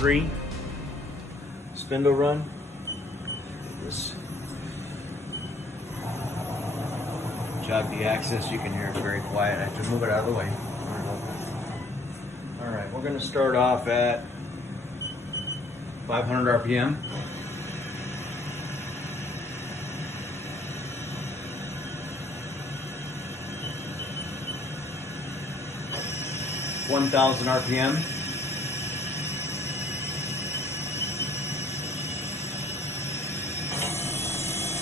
VF-3 spindle run. This jog the axis, you can hear it very quiet. I have to move it out of the way. Alright, we're going to start off at 500 RPM. (1,000 RPM).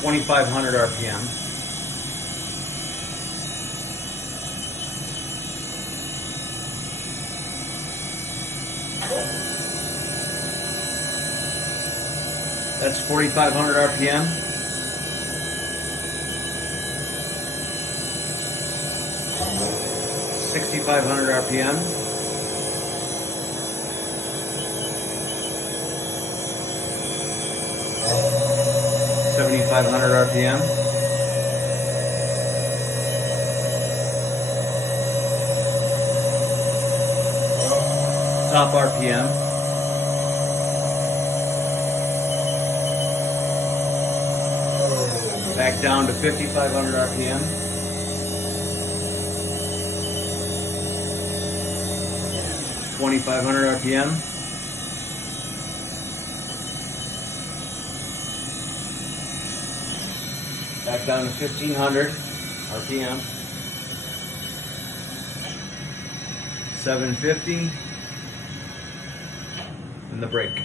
2,500 RPM. 4,500 RPM. 6,500 RPM. 7,500 RPM. 8,500 top RPM. 8,500 back down to 5,500 RPM. 2,500 RPM. 8,500 back down to 1,500 RPM. 750 and the brake.